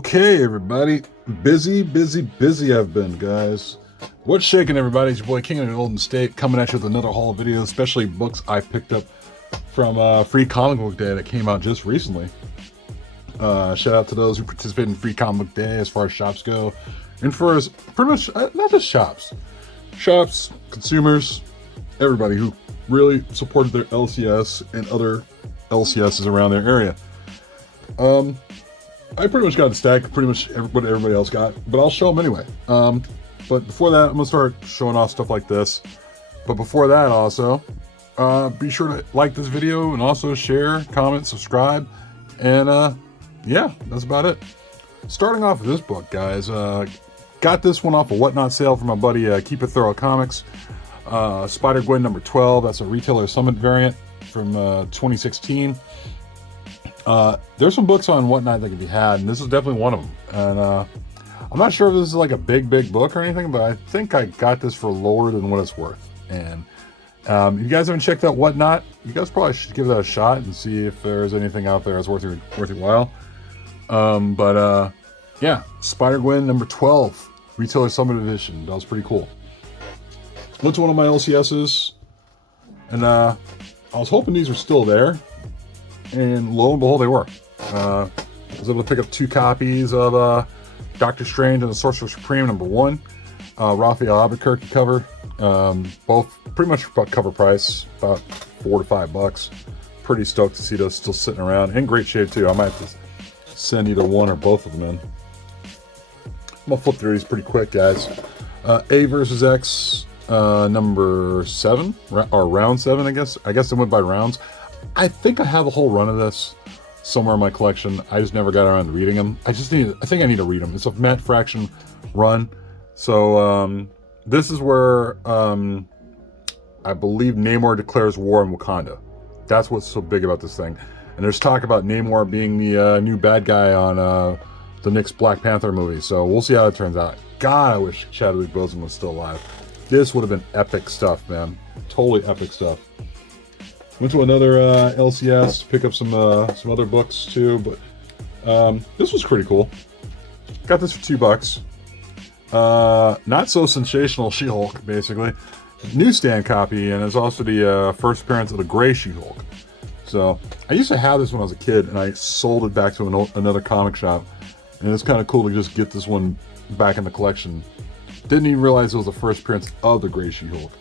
Okay, everybody. Busy I've been, guys. What's shaking, everybody? It's your boy King of the Golden State coming at you with another haul video, especially books I picked up from Free Comic Book Day that came out just recently. Shout out to those who participate in Free Comic Book Day as far as shops go. And for as pretty much, not just shops, consumers, everybody who really supported their LCS and other LCSs around their area. I pretty much got a stack, pretty much what everybody else got, but I'll show them anyway. But before that, I'm going to start showing off stuff like this. But before that also, be sure to like this video and also share, comment, subscribe. And yeah, that's about it. Starting off with this book, guys. Got this one off a Whatnot sale from my buddy Keep It Thorough Comics. Spider-Gwen number 12. That's a Retailer Summit variant from 2016. There's some books on Whatnot that can be had, and this is definitely one of them. And I'm not sure if this is like a big book or anything, but I think I got this for lower than what it's worth. And if you guys haven't checked out Whatnot, you guys probably should give that a shot and see if there's anything out there that's worth your while. Yeah, Spider-Gwen number 12, Retailer Summit Edition. That was pretty cool. Went to one of my LCSs, and I was hoping these were still there. And lo and behold, they were. I was able to pick up 2 copies of Doctor Strange and the Sorcerer Supreme number 1. Raphael Albuquerque cover. Both pretty much about cover price, about $4 to $5. Pretty stoked to see those still sitting around. In great shape too. I might have to send either one or both of them in. I'm gonna flip through these pretty quick, guys. A versus X number 7, or round 7, I guess. I guess it went by rounds. I think I have a whole run of this somewhere in my collection. I just never got around to reading them. I think I need to read them. It's a Matt Fraction run. So this is where I believe Namor declares war on Wakanda. That's what's so big about this thing. And there's talk about Namor being the new bad guy on the next Black Panther movie. So we'll see how it turns out. God, I wish Chadwick Boseman was still alive. This would have been epic stuff, man. Totally epic stuff. Went to another LCS to pick up some other books too, but this was pretty cool. Got this for $2. Not so sensational She-Hulk, basically. Newsstand copy, and it's also the first appearance of the Gray She-Hulk. So I used to have this when I was a kid, and I sold it back to another comic shop, and it's kind of cool to just get this one back in the collection. Didn't even realize it was the first appearance of the Gray She-Hulk.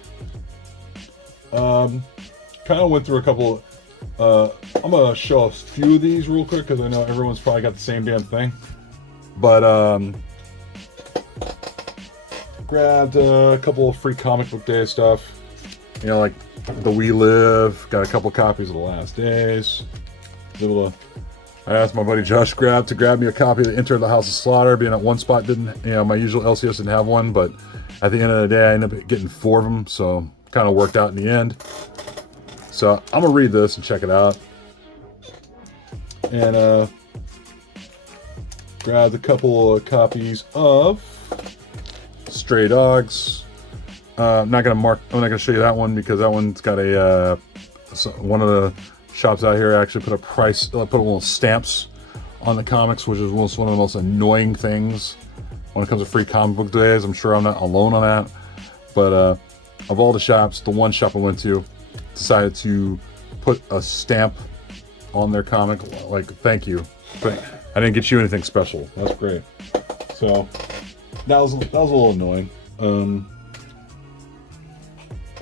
Kind of went through a couple. I'm gonna show a few of these real quick because I know everyone's probably got the same damn thing. But grabbed a couple of Free Comic Book Day stuff. You know, like the We Live. Got a couple copies of The Last Days. I asked my buddy Josh to grab me a copy of the Enter the House of Slaughter, being at one spot my usual LCS didn't have one, but at the end of the day I ended up getting 4 of them, so kind of worked out in the end. So I'm gonna read this and check it out. And grabbed a couple of copies of Stray Dogs. I'm not gonna show you that one because that one's got a one of the shops out here actually put little stamps on the comics, which is one of the most annoying things when it comes to Free Comic Book Days. I'm sure I'm not alone on that. But of all the shops, the one shop I went to decided to put a stamp on their comic, like thank you, but I didn't get you anything special. That's great. So that was a little annoying.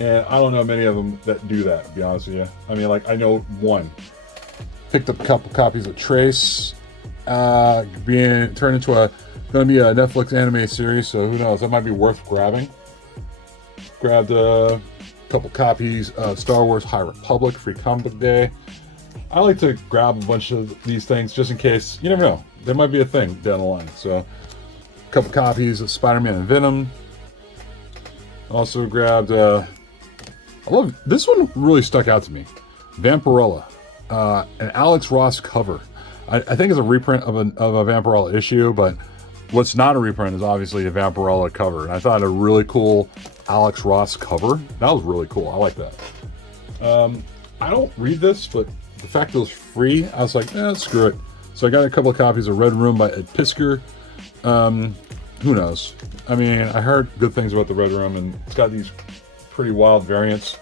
And I don't know many of them that do that, to be honest with you. I mean, like, I know one. Picked up a couple copies of Trace, being turned into gonna be a Netflix anime series, so who knows, that might be worth grabbing. Grabbed a couple copies of Star Wars High Republic, Free Comic Book Day. I like to grab a bunch of these things just in case. You never know. There might be a thing down the line. So, a couple copies of Spider-Man and Venom. Also grabbed, this one really stuck out to me. Vampirella. An Alex Ross cover. I think it's a reprint of a Vampirella issue, but what's not a reprint is obviously a Vampirella cover. And I thought a really cool Alex Ross cover. That was really cool. I like that. I don't read this, but the fact that it was free, I was like, screw it. So I got a couple of copies of Red Room by Ed Pisker. Who knows? I mean, I heard good things about the Red Room, and it's got these pretty wild variants.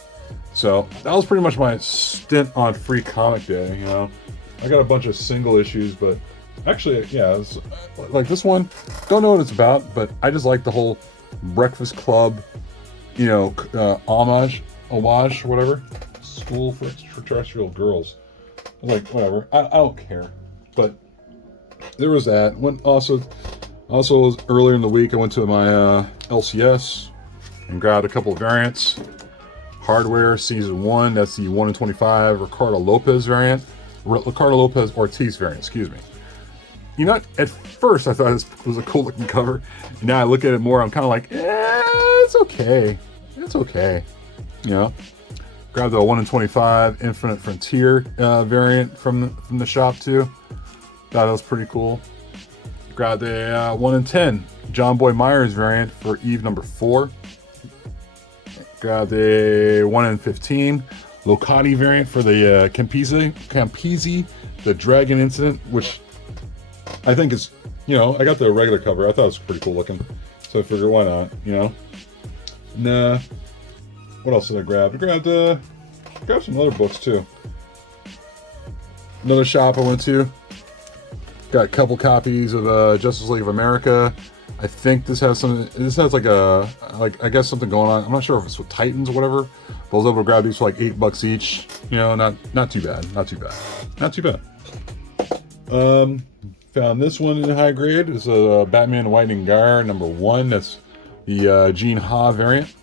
So that was pretty much my stint on Free Comic Day, you know. I got a bunch of single issues, but actually, yeah, it's, like this one, don't know what it's about, but I just like the whole Breakfast Club, you know, homage, or whatever. School for Extraterrestrial Girls. Like, whatever. I don't care. But there was that. Also earlier in the week, I went to my LCS and grabbed a couple of variants. Hardware Season 1, that's the 1 in 25 Ricardo Lopez variant. Ricardo Lopez Ortiz variant, excuse me. You know, at first I thought this was a cool looking cover. And now I look at it more, I'm kind of like, it's okay. It's okay. You know? Grabbed the 1 in 25 Infinite Frontier variant from the shop too. Thought that was pretty cool. Grabbed a 1 in 10 John Boy Myers variant for Eve number 4. Grabbed a 1 in 15 Locati variant for the Campisi, the Dragon Incident, which I think is, you know, I got the regular cover. I thought it was pretty cool looking. So I figured, why not, you know? Nah. What else did I grab? I grabbed some other books too. Another shop I went to. Got a couple copies of Justice League of America. I think this has like I guess something going on. I'm not sure if it's with Titans or whatever. But I was able to grab these for like $8 each. You know, not too bad. Not too bad. Found this one in high grade. It's a Batman Whitening Gyre number 1. That's the Gene Ha variant.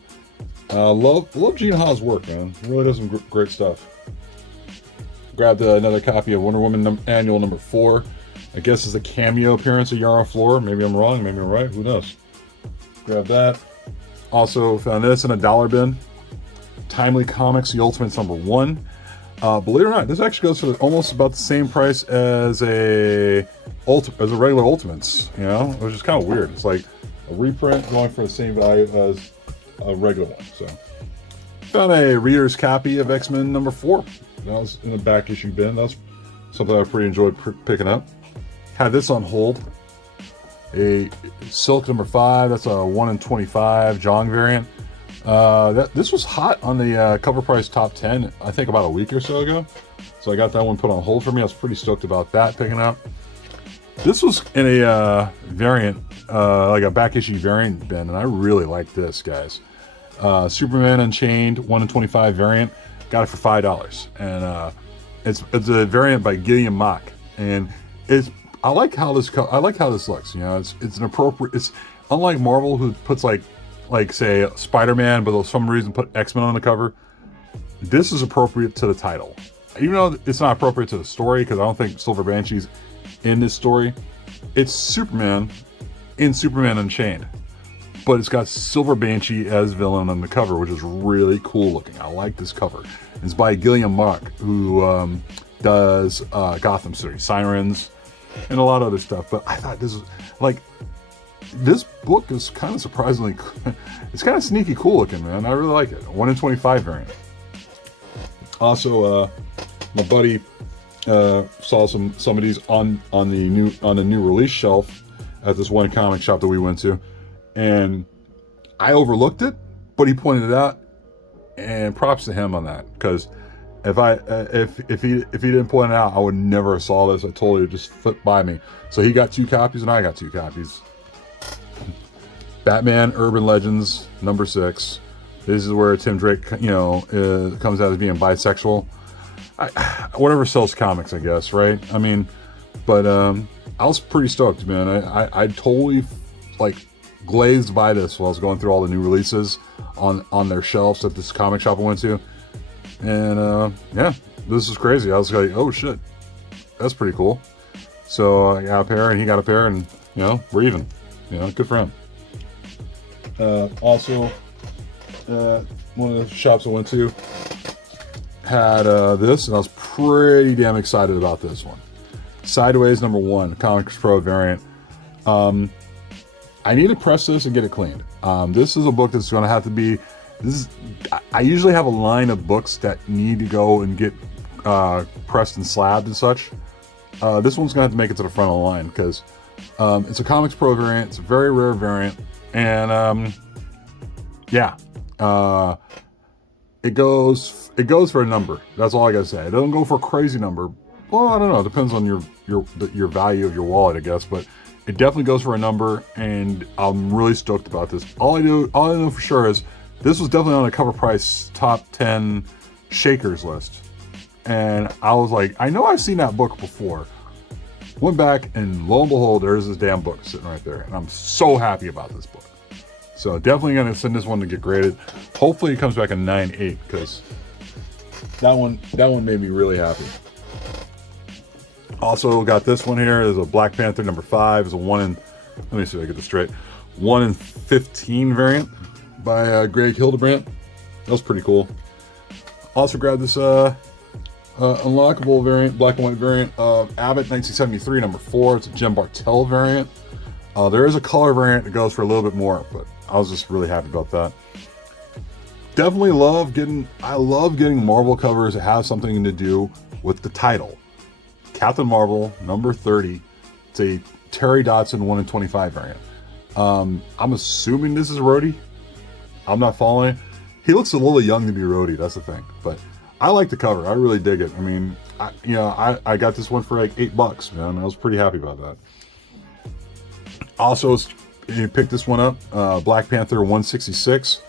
Love Gene Ha's work, man. Really does some great stuff. Grabbed another copy of Wonder Woman Annual number 4. I guess it's a cameo appearance of Yara Flor. Maybe I'm wrong, maybe I'm right, who knows. Grab that. Also found this in a dollar bin. Timely Comics, The Ultimates number 1. Believe it or not, this actually goes for almost about the same price as a regular Ultimates, you know, which is kind of weird. It's like a reprint going for the same value as a regular one. So found a reader's copy of X-Men number 4. That was in the back issue bin. That's something I pretty enjoyed picking up. Had this on hold. A Silk number 5. That's a 1 in 25 Jong variant. This was hot on the cover price top 10, I think about a week or so ago. So I got that one put on hold for me. I was pretty stoked about that picking up. This was in a variant, like a back issue variant bin, and I really like this, guys. Superman Unchained 1 in 25 variant. Got it for $5, and it's a variant by Gilliam Mock, and I like how this looks. You know, it's an appropriate. It's unlike Marvel, who puts like say Spider-Man, but for some reason put X-Men on the cover. This is appropriate to the title, even though it's not appropriate to the story, because I don't think Silver Banshee's in this story. It's Superman in Superman Unchained, but it's got Silver Banshee as villain on the cover, which is really cool looking. I like this cover. It's by Gilliam Mock, who does Gotham City Sirens and a lot of other stuff. But I thought this was like, this book is kind of surprisingly, it's kind of sneaky cool looking, man. I really like it. 1 in 25 variant. Also, my buddy saw some of these on the new release shelf at this one comic shop that we went to, and I overlooked it, but he pointed it out, and props to him on that, because if he didn't point it out, I would never have saw this. I totally just flipped by me. So he got 2 copies and I got 2 copies. Batman Urban Legends number 6. This is where Tim Drake, you know, comes out as being bisexual. Whatever sells comics, I guess, right? I mean, but I was pretty stoked, man. I totally like glazed by this while I was going through all the new releases on their shelves at this comic shop I went to, and yeah, this is crazy. I was like, oh shit, that's pretty cool. So I got a pair and he got a pair, and you know, we're even. You know, good for him. Also, one of the shops I went to had this, and I was pretty damn excited about this one. Sideways number 1, Comics Pro variant. I need to press this and get it cleaned. This is a book that's going to have to be. I usually have a line of books that need to go and get pressed and slabbed and such. This one's gonna have to make it to the front of the line because it's a Comics Pro variant. It's a very rare variant, and yeah, it goes for a number. That's all I gotta say. It doesn't go for a crazy number. Well, I don't know. It depends on your value of your wallet, I guess. But it definitely goes for a number, and I'm really stoked about this. All I know for sure is this was definitely on a Cover Price top 10 shakers list, and I was like, I know I've seen that book before. Went back, and lo and behold, there's this damn book sitting right there, and I'm so happy about this book. So definitely gonna send this one to get graded. Hopefully it comes back a 9.8 because that one made me really happy. Also got this one here. There's a Black Panther number 5. It's a let me see if I get this straight. 1 in 15 variant by Greg Hildebrandt. That was pretty cool. Also grabbed this unlockable variant, black and white variant of Abbott 1973 number 4. It's a Jim Bartell variant. There is a color variant that goes for a little bit more, but I was just really happy about that. Definitely I love getting Marvel covers that have something to do with the title. Captain Marvel number 30. It's a Terry Dodson 1 in 25 variant. I'm assuming this is Rhodey. I'm not following. He looks a little young to be Rhodey, that's the thing. But I like the cover. I really dig it. I mean, I got this one for like $8, man. I was pretty happy about that. Also, you picked this one up, Black Panther 166.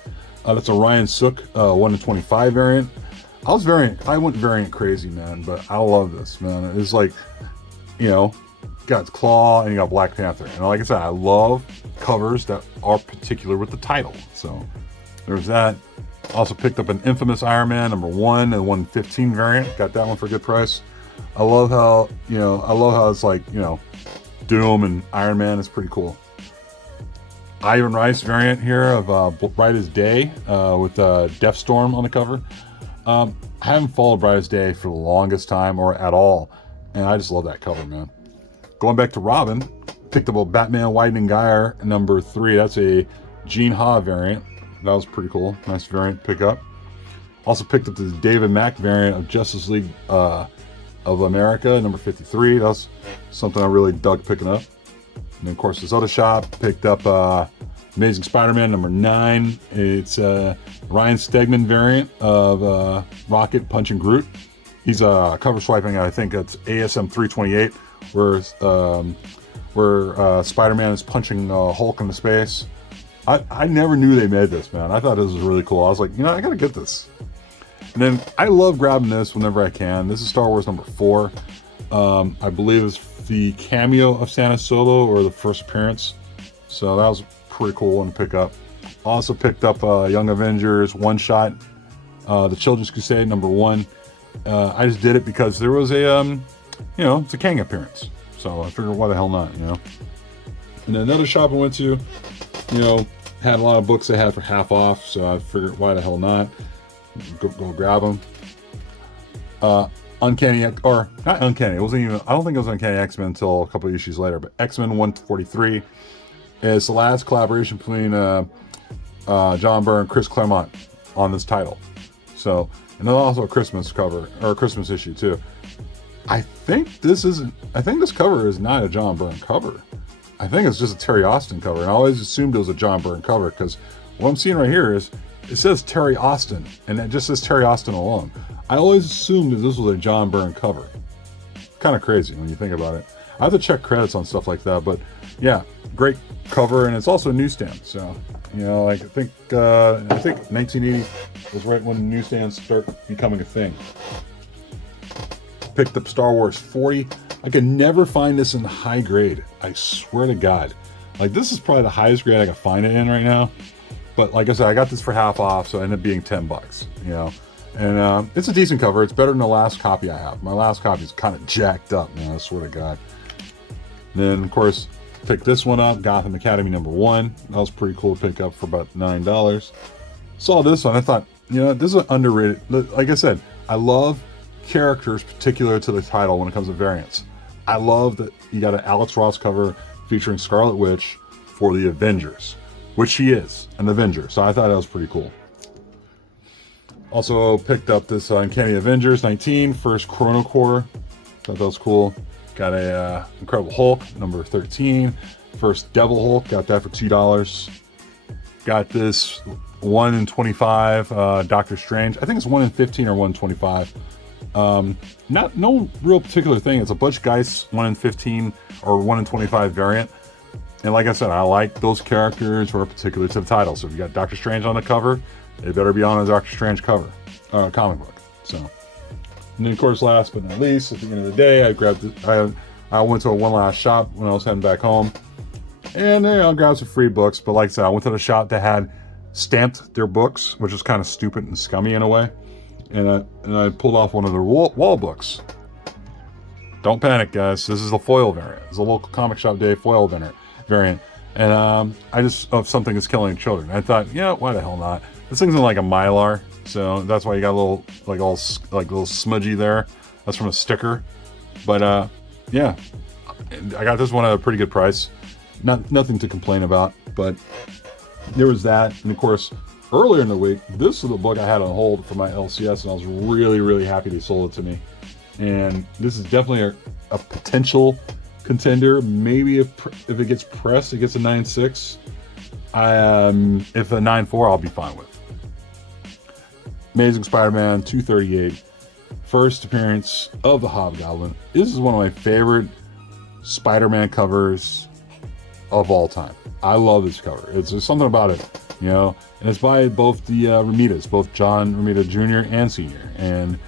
That's a Ryan Sook 1 in 25 variant. I went variant crazy, man, but I love this, man. It's like, got Claw and you got Black Panther. And like I said, I love covers that are particular with the title. So there's that. Also picked up an Infamous Iron Man number 1 and 115 variant. Got that one for a good price. I love how it's like, Doom and Iron Man is pretty cool. Ivan Rice variant here of Bright as Day with Deathstorm on the cover. I haven't followed Bright as Day for the longest time or at all, and I just love that cover, man. Going back to Robin, picked up a Batman Widening Gyre number 3. That's a Gene Ha variant. That was pretty cool. Nice variant to pick up. Also picked up the David Mack variant of Justice League of America number 53. That's something I really dug picking up. And then, of course, this other shop picked up Amazing Spider-Man number 9. It's a Ryan Stegman variant of Rocket punching Groot. He's cover swiping. I think it's ASM 328, where Spider-Man is punching Hulk into space. I never knew they made this, man. I thought this was really cool. I was like, I gotta get this. And then I love grabbing this whenever I can. This is Star Wars number 4. I believe it's the cameo of Santa Solo or the first appearance. So that was a pretty cool one to pick up. Also picked up Young Avengers one shot, the Children's Crusade number 1. I just did it because there was a, it's a Kang appearance. So I figured, why the hell not, And then another shop I went to, had a lot of books they had for half off. So I figured, why the hell not? Go grab them. Uncanny, or not Uncanny, it wasn't even, I don't think it was Uncanny X-Men until a couple of issues later, but X-Men 143 is the last collaboration between John Byrne and Chris Claremont on this title. So, and then also a Christmas cover, or a Christmas issue too. I think this cover is not a John Byrne cover. I think it's just a Terry Austin cover, and I always assumed it was a John Byrne cover, because what I'm seeing right here is, it says Terry Austin, and it just says Terry Austin alone. I always assumed that this was a John Byrne cover. Kind of crazy when you think about it. I have to check credits on stuff like that, but yeah, great cover, and it's also a newsstand. So, I think 1980 was right when newsstands start becoming a thing. Picked up Star Wars 40. I can never find this in high grade. I swear to God. Like, this is probably the highest grade I can find it in right now. But like I said, I got this for half off, so it ended up being $10, And it's a decent cover. It's better than the last copy I have. My last copy is kind of jacked up, man. I swear to God. And then, of course, picked this one up, Gotham Academy number 1. That was pretty cool to pick up for about $9. Saw this one. I thought, this is an underrated. Like I said, I love characters particular to the title when it comes to variants. I love that you got an Alex Ross cover featuring Scarlet Witch for the Avengers, which she is an Avenger. So I thought that was pretty cool. Also picked up this Uncanny Avengers 19, first Chrono Core. Thought that was cool. Got a Incredible Hulk, number 13. First Devil Hulk, got that for $2. Got this 1 in 25 Doctor Strange. I think it's 1 in 15 or 1 in 25. No real particular thing. It's a Butch Geist 1 in 15 or 1 in 25 variant. And like I said, I like those characters who are particular to the title. So if you got Doctor Strange on the cover, they better be on a Doctor Strange cover, comic book. So, and then of course, last but not least, at the end of the day, I went to a one last shop when I was heading back home, and I grabbed some free books. But like I said, I went to the shop that had stamped their books, which is kind of stupid and scummy in a way. And I pulled off one of their wall books. Don't panic, guys. This is a foil variant. It's a local comic shop day foil variant. And I just, of something that's killing children. I thought, yeah, why the hell not? This thing's in like a Mylar, so that's why you got a little, little smudgy there. That's from a sticker. But yeah, I got this one at a pretty good price. Nothing to complain about, but there was that. And of course, earlier in the week, this was the book I had on hold for my LCS, and I was really, really happy they sold it to me. And this is definitely a potential contender. Maybe if it gets pressed, it gets a 9.6. If a 9.4, I'll be fine with. Amazing Spider-Man 238, first appearance of the Hobgoblin. This is one of my favorite Spider-Man covers of all time. I love this cover. There's something about it, you know, and it's by both the Romitas, both John Romita Jr. and Sr. And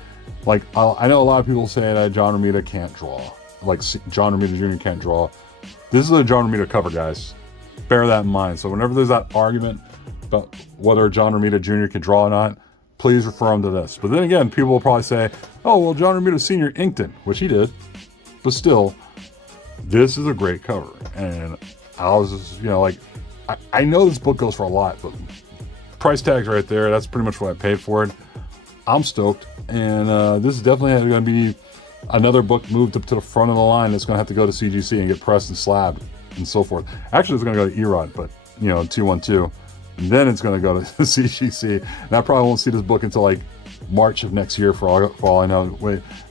like, I know a lot of people say that John Romita can't draw, like John Romita Jr. can't draw. This is a John Romita cover, guys. Bear that in mind. So whenever there's that argument about whether John Romita Jr. can draw or not, please refer them to this. But then again, people will probably say, oh, well, John Romita Sr. inked it, which he did. But still, this is a great cover. And I was just, you know, like, I know this book goes for a lot, but price tag's right there. That's pretty much what I paid for it. I'm stoked. And this is definitely going to be another book moved up to the front of the line that's going to have to go to CGC and get pressed and slabbed and so forth. Actually, it's going to go to Erod, but, you know, 212. And then it's going to go to CGC. And I probably won't see this book until like March of next year for all I know,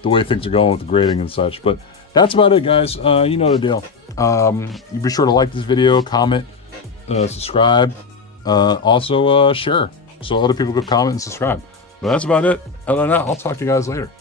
the way things are going with the grading and such. But that's about it, guys. You know the deal. You be sure to like this video, comment, subscribe, also share so other people could comment and subscribe. But that's about it. Other than that, I'll talk to you guys later.